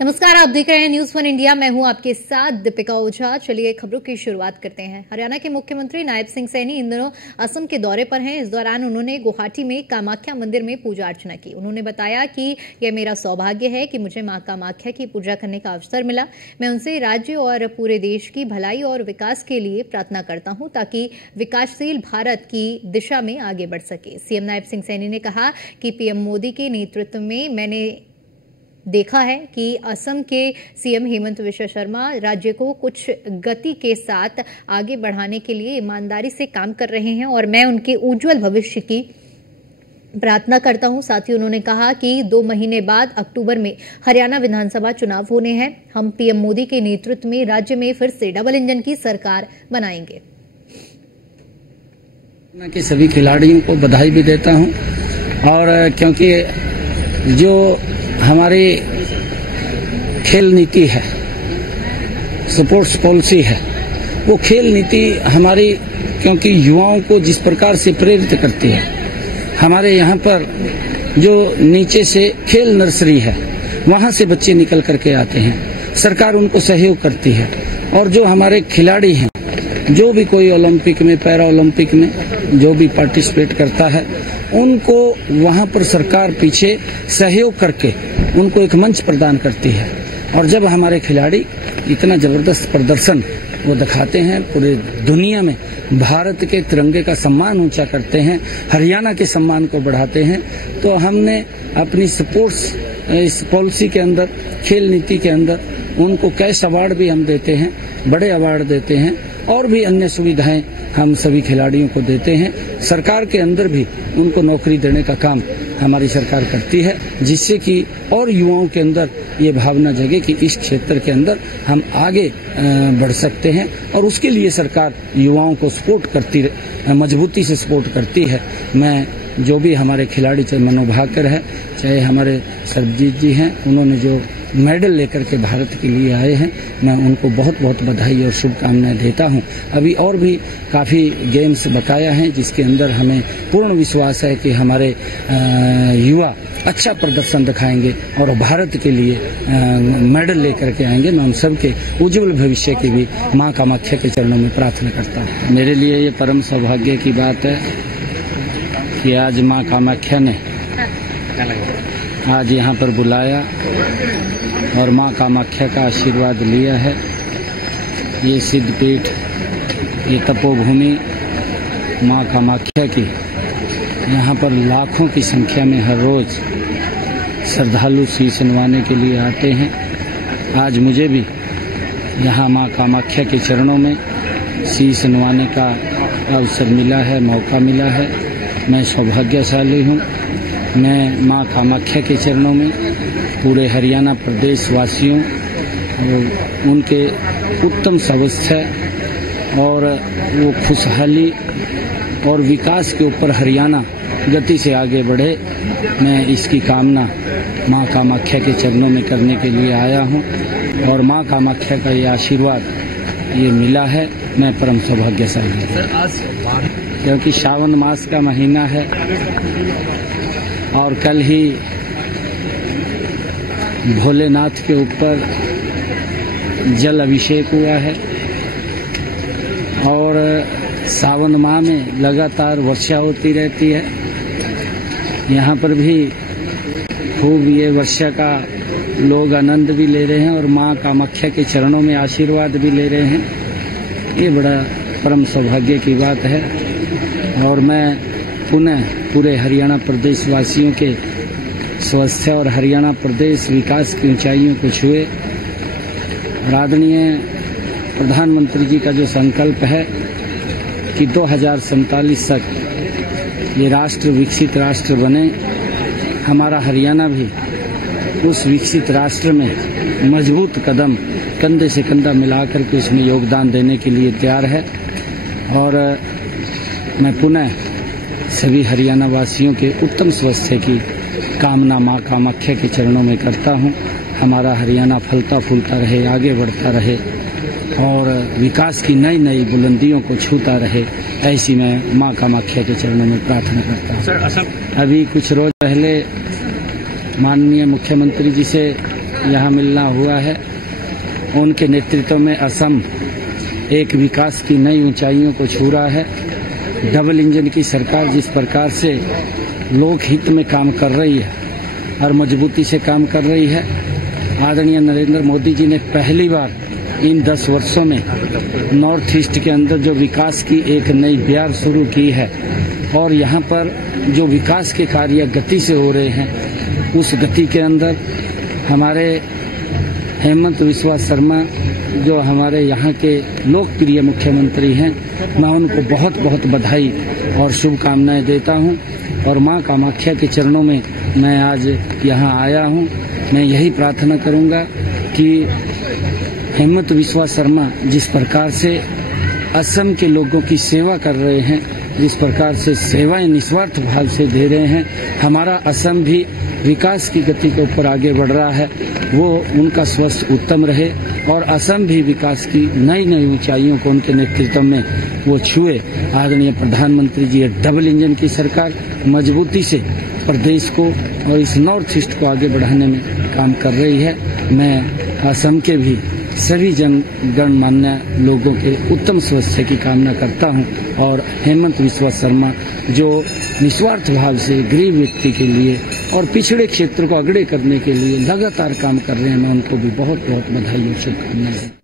नमस्कार, आप देख रहे हैं न्यूज वन इंडिया। मैं हूं आपके साथ दीपिका ओझा। चलिए खबरों की शुरुआत करते हैं। हरियाणा के मुख्यमंत्री नायब सिंह सैनी इन दिनों असम के दौरे पर हैं। इस दौरान उन्होंने गुवाहाटी में कामाख्या मंदिर में पूजा अर्चना की। उन्होंने बताया कि यह मेरा सौभाग्य है कि मुझे मां कामाख्या की पूजा करने का अवसर मिला। मैं उनसे राज्य और पूरे देश की भलाई और विकास के लिए प्रार्थना करता हूं ताकि विकासशील भारत की दिशा में आगे बढ़ सके। सीएम नायब सिंह सैनी ने कहा कि पीएम मोदी के नेतृत्व में मैंने देखा है कि असम के सीएम हेमंत विश्व शर्मा राज्य को कुछ गति के साथ आगे बढ़ाने के लिए ईमानदारी से काम कर रहे हैं और मैं उनके उज्जवल भविष्य की प्रार्थना करता हूं। साथ ही उन्होंने कहा कि 2 महीने बाद अक्टूबर में हरियाणा विधानसभा चुनाव होने हैं। हम पीएम मोदी के नेतृत्व में राज्य में फिर से डबल इंजन की सरकार बनाएंगे। मैं के सभी खिलाड़ियों को बधाई भी देता हूं और क्योंकि जो हमारी खेल नीति है, स्पोर्ट्स पॉलिसी है, वो खेल नीति हमारी क्योंकि युवाओं को जिस प्रकार से प्रेरित करती है। हमारे यहाँ पर जो नीचे से खेल नर्सरी है, वहाँ से बच्चे निकल करके आते हैं। सरकार उनको सहयोग करती है और जो हमारे खिलाड़ी हैं, जो भी कोई ओलंपिक में, पैरा ओलंपिक में जो भी पार्टिसिपेट करता है, उनको वहां पर सरकार पीछे सहयोग करके उनको एक मंच प्रदान करती है। और जब हमारे खिलाड़ी इतना जबरदस्त प्रदर्शन वो दिखाते हैं, पूरे दुनिया में भारत के तिरंगे का सम्मान ऊंचा करते हैं, हरियाणा के सम्मान को बढ़ाते हैं, तो हमने अपनी स्पोर्ट्स इस पॉलिसी के अंदर, खेल नीति के अंदर उनको कैश अवार्ड भी हम देते हैं, बड़े अवार्ड देते हैं और भी अन्य सुविधाएं हम सभी खिलाड़ियों को देते हैं। सरकार के अंदर भी उनको नौकरी देने का काम हमारी सरकार करती है, जिससे कि और युवाओं के अंदर ये भावना जगे कि इस क्षेत्र के अंदर हम आगे बढ़ सकते हैं और उसके लिए सरकार युवाओं को सपोर्ट करती, मजबूती से सपोर्ट करती है। मैं जो भी हमारे खिलाड़ी, चाहे मनु भाकर है, चाहे हमारे सरबजीत जी हैं, उन्होंने जो मेडल लेकर के भारत के लिए आए हैं, मैं उनको बहुत बहुत बधाई और शुभकामनाएं देता हूं। अभी और भी काफ़ी गेम्स बकाया हैं, जिसके अंदर हमें पूर्ण विश्वास है कि हमारे युवा अच्छा प्रदर्शन दिखाएंगे और भारत के लिए मेडल लेकर के आएंगे। मैं उन सबके उज्जवल भविष्य की भी मां कामाख्या के चरणों में प्रार्थना करता हूँ। मेरे लिए ये परम सौभाग्य की बात है कि आज मां कामाख्या ने आज यहाँ पर बुलाया और मां कामाख्या का आशीर्वाद लिया है। ये सिद्धपीठ, ये तपोभूमि मां कामाख्या की, यहाँ पर लाखों की संख्या में हर रोज श्रद्धालु शीश नवाने के लिए आते हैं। आज मुझे भी यहाँ मां कामाख्या के चरणों में शीश नवाने का अवसर मिला है, मौका मिला है। मैं सौभाग्यशाली हूँ। मैं मां कामाख्या के चरणों में पूरे हरियाणा प्रदेश वासियों और उनके उत्तम स्वास्थ्य और वो खुशहाली और विकास के ऊपर हरियाणा गति से आगे बढ़े, मैं इसकी कामना मां कामाख्या के चरणों में करने के लिए आया हूं और मां कामाख्या का ये आशीर्वाद ये मिला है। मैं परम सौभाग्यशाली हूँ क्योंकि श्रावण मास का महीना है और कल ही भोलेनाथ के ऊपर जल अभिषेक हुआ है और सावन माह में लगातार वर्षा होती रहती है। यहाँ पर भी खूब ये वर्षा का लोग आनंद भी ले रहे हैं और मां कामाख्या के चरणों में आशीर्वाद भी ले रहे हैं। ये बड़ा परम सौभाग्य की बात है और मैं पुनः पूरे हरियाणा प्रदेश वासियों के स्वास्थ्य और हरियाणा प्रदेश विकास की ऊंचाइयों को छुए। आदरणीय प्रधानमंत्री जी का जो संकल्प है कि 2047 तक ये राष्ट्र विकसित राष्ट्र बने, हमारा हरियाणा भी उस विकसित राष्ट्र में मजबूत कदम कंधे से कंधा मिलाकर के उसमें योगदान देने के लिए तैयार है। और मैं पुनः सभी हरियाणा वासियों के उत्तम स्वास्थ्य की कामना मां कामाख्या के चरणों में करता हूं। हमारा हरियाणा फलता फूलता रहे, आगे बढ़ता रहे और विकास की नई नई बुलंदियों को छूता रहे, ऐसी मैं मां कामाख्या के चरणों में प्रार्थना करता हूं। अभी कुछ रोज पहले माननीय मुख्यमंत्री जी से यहाँ मिलना हुआ है। उनके नेतृत्व में असम एक विकास की नई ऊंचाइयों को छू रहा है। डबल इंजन की सरकार जिस प्रकार से लोक हित में काम कर रही है और मजबूती से काम कर रही है, आदरणीय नरेंद्र मोदी जी ने पहली बार इन 10 वर्षों में नॉर्थ ईस्ट के अंदर जो विकास की एक नई ब्यार शुरू की है और यहाँ पर जो विकास के कार्य गति से हो रहे हैं, उस गति के अंदर हमारे हेमंत बिस्वा शर्मा जो हमारे यहाँ के लोकप्रिय मुख्यमंत्री हैं, मैं उनको बहुत बहुत बधाई और शुभकामनाएं देता हूं। और मां कामाख्या के चरणों में मैं आज यहाँ आया हूं। मैं यही प्रार्थना करूंगा कि हेमंत बिस्वा शर्मा जिस प्रकार से असम के लोगों की सेवा कर रहे हैं, जिस प्रकार से सेवाएं निस्वार्थ भाव से दे रहे हैं, हमारा असम भी विकास की गति के ऊपर आगे बढ़ रहा है, वो उनका स्वास्थ्य उत्तम रहे और असम भी विकास की नई नई ऊंचाइयों को उनके नेतृत्व में वो छुए। आदरणीय प्रधानमंत्री जी डबल इंजन की सरकार मजबूती से प्रदेश को और इस नॉर्थ ईस्ट को आगे बढ़ाने में काम कर रही है। मैं असम के भी सभी गणमान्य लोगों के उत्तम स्वास्थ्य की कामना करता हूं और हेमंत बिस्वा शर्मा जो निस्वार्थ भाव से गरीब व्यक्ति के लिए और पिछड़े क्षेत्र को अगड़े करने के लिए लगातार काम कर रहे हैं, मैं उनको भी बहुत बहुत बधाई और शुभकामनाएं।